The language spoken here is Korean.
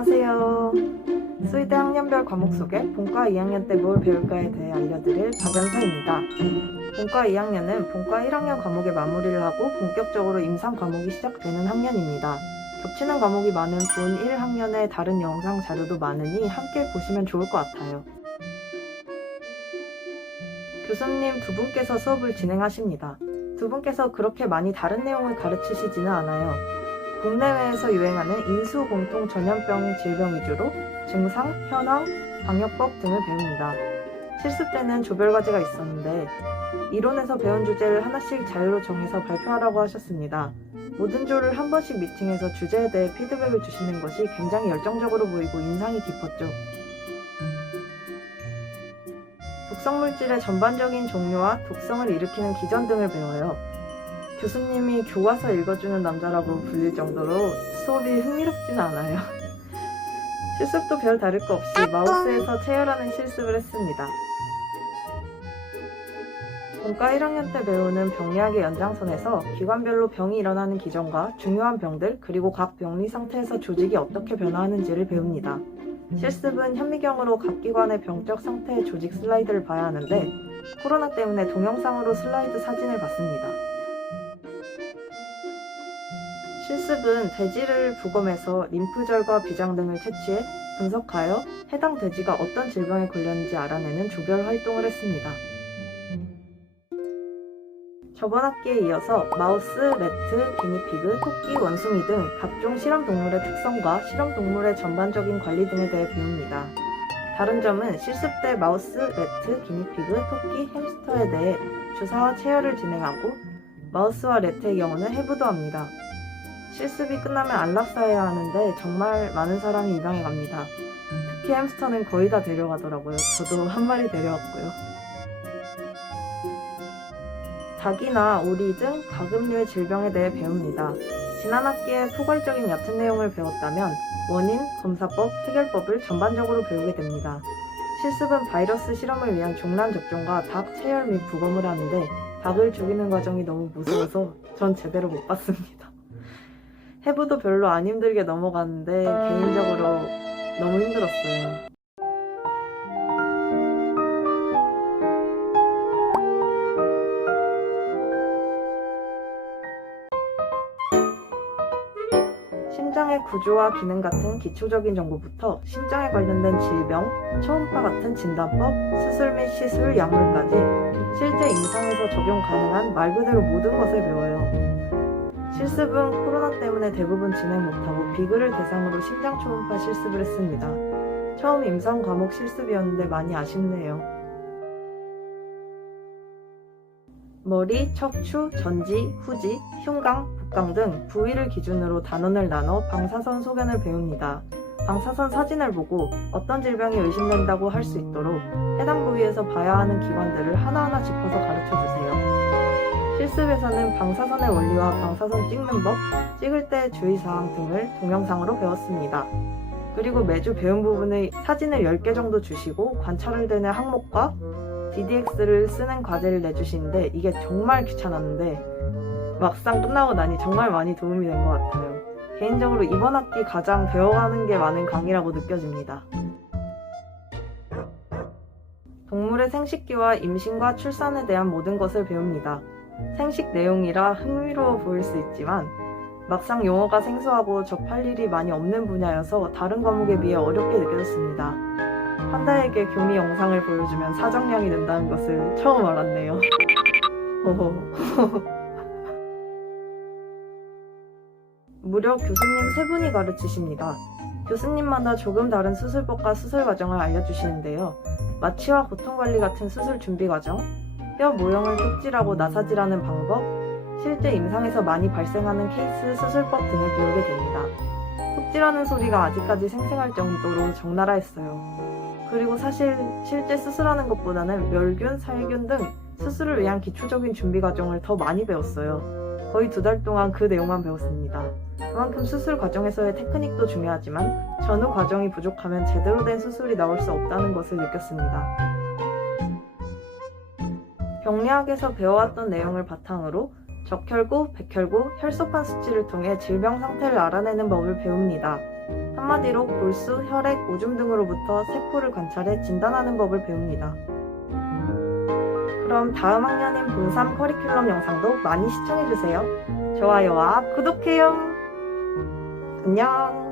안녕하세요. 수의대 학년별 과목 속에 본과 2학년 때 뭘 배울까에 대해 알려드릴 박연서입니다. 본과 2학년은 본과 1학년 과목의 마무리를 하고 본격적으로 임상 과목이 시작되는 학년입니다. 겹치는 과목이 많은 본 1학년의 다른 영상 자료도 많으니 함께 보시면 좋을 것 같아요. 교수님 두 분께서 수업을 진행하십니다. 두 분께서 그렇게 많이 다른 내용을 가르치시지는 않아요. 국내외에서 유행하는 인수공통 전염병 질병 위주로 증상, 현황, 방역법 등을 배웁니다. 실습 때는 조별과제가 있었는데 이론에서 배운 주제를 하나씩 자유로 정해서 발표하라고 하셨습니다. 모든 조를 한 번씩 미팅해서 주제에 대해 피드백을 주시는 것이 굉장히 열정적으로 보이고 인상이 깊었죠. 독성물질의 전반적인 종류와 독성을 일으키는 기전 등을 배워요. 교수님이 교과서 읽어주는 남자라고 불릴 정도로 수업이 흥미롭지는 않아요. 실습도 별 다를 거 없이 마우스에서 체열하는 실습을 했습니다. 본과 1학년 때 배우는 병리학의 연장선에서 기관별로 병이 일어나는 기전과 중요한 병들 그리고 각 병리 상태에서 조직이 어떻게 변화하는지를 배웁니다. 실습은 현미경으로 각 기관의 병적 상태의 조직 슬라이드를 봐야 하는데 코로나 때문에 동영상으로 슬라이드 사진을 봤습니다. 실습은 대지를 부검해서 림프절과 비장 등을 채취해 분석하여 해당 대지가 어떤 질병에 걸렸는지 알아내는 조별 활동을 했습니다. 저번 학기에 이어서 마우스, 래트, 기니피그, 토끼, 원숭이 등 각종 실험동물의 특성과 실험동물의 전반적인 관리 등에 대해 배웁니다. 다른 점은 실습 때 마우스, 래트, 기니피그, 토끼, 햄스터에 대해 주사와 체열을 진행하고 마우스와 래트의 경우는 해부도 합니다. 실습이 끝나면 안락사해야 하는데 정말 많은 사람이 입양해 갑니다. 특히 햄스터는 거의 다 데려가더라고요. 저도 한 마리 데려왔고요. 닭이나 오리 등 가금류의 질병에 대해 배웁니다. 지난 학기에 포괄적인 얕은 내용을 배웠다면 원인, 검사법, 해결법을 전반적으로 배우게 됩니다. 실습은 바이러스 실험을 위한 종란 접종과 닭 체열 및 부검을 하는데 닭을 죽이는 과정이 너무 무서워서 전 제대로 못 봤습니다. 해부도 별로 안 힘들게 넘어가는데 개인적으로 너무 힘들었어요. 심장의 구조와 기능 같은 기초적인 정보부터 심장에 관련된 질병, 초음파 같은 진단법, 수술 및 시술, 약물까지 실제 임상에서 적용 가능한 말 그대로 모든 것을 배워요. 실습은 코로나 때문에 대부분 진행 못하고 비글을 대상으로 심장 초음파 실습을 했습니다. 처음 임상 과목 실습이었는데 많이 아쉽네요. 머리, 척추, 전지, 후지, 흉강, 복강 등 부위를 기준으로 단원을 나눠 방사선 소견을 배웁니다. 방사선 사진을 보고 어떤 질병이 의심된다고 할 수 있도록 해당 부위에서 봐야 하는 기관들을 하나하나 짚어서 가르쳐주세요. 실습에서는 방사선의 원리와 방사선 찍는 법, 찍을 때 주의사항 등을 동영상으로 배웠습니다. 그리고 매주 배운 부분의 사진을 10개 정도 주시고 관찰을 되는 항목과 DDX를 쓰는 과제를 내주시는데 이게 정말 귀찮았는데 막상 끝나고 나니 정말 많이 도움이 된 것 같아요. 개인적으로 이번 학기 가장 배워가는 게 많은 강의라고 느껴집니다. 동물의 생식기와 임신과 출산에 대한 모든 것을 배웁니다. 생식 내용이라 흥미로워 보일 수 있지만 막상 용어가 생소하고 접할 일이 많이 없는 분야여서 다른 과목에 비해 어렵게 느껴졌습니다. 판다에게 교미 영상을 보여주면 사정량이 는다는 것을 처음 알았네요. 무려 교수님 3분이 가르치십니다. 교수님마다 조금 다른 수술법과 수술 과정을 알려주시는데요. 마취와 고통관리 같은 수술 준비 과정, 뼈 모형을 톱질하고 나사질하는 방법, 실제 임상에서 많이 발생하는 케이스 수술법 등을 배우게 됩니다. 톱질하는 소리가 아직까지 생생할 정도로 적나라했어요. 그리고 사실 실제 수술하는 것보다는 멸균, 살균 등 수술을 위한 기초적인 준비 과정을 더 많이 배웠어요. 거의 2달 동안 그 내용만 배웠습니다. 그만큼 수술 과정에서의 테크닉도 중요하지만 전후 과정이 부족하면 제대로 된 수술이 나올 수 없다는 것을 느꼈습니다. 병리학에서 배워왔던 내용을 바탕으로 적혈구, 백혈구, 혈소판 수치를 통해 질병 상태를 알아내는 법을 배웁니다. 한마디로 골수, 혈액, 오줌 등으로부터 세포를 관찰해 진단하는 법을 배웁니다. 그럼 다음 학년인 본3 커리큘럼 영상도 많이 시청해주세요. 좋아요와 구독해요. 안녕.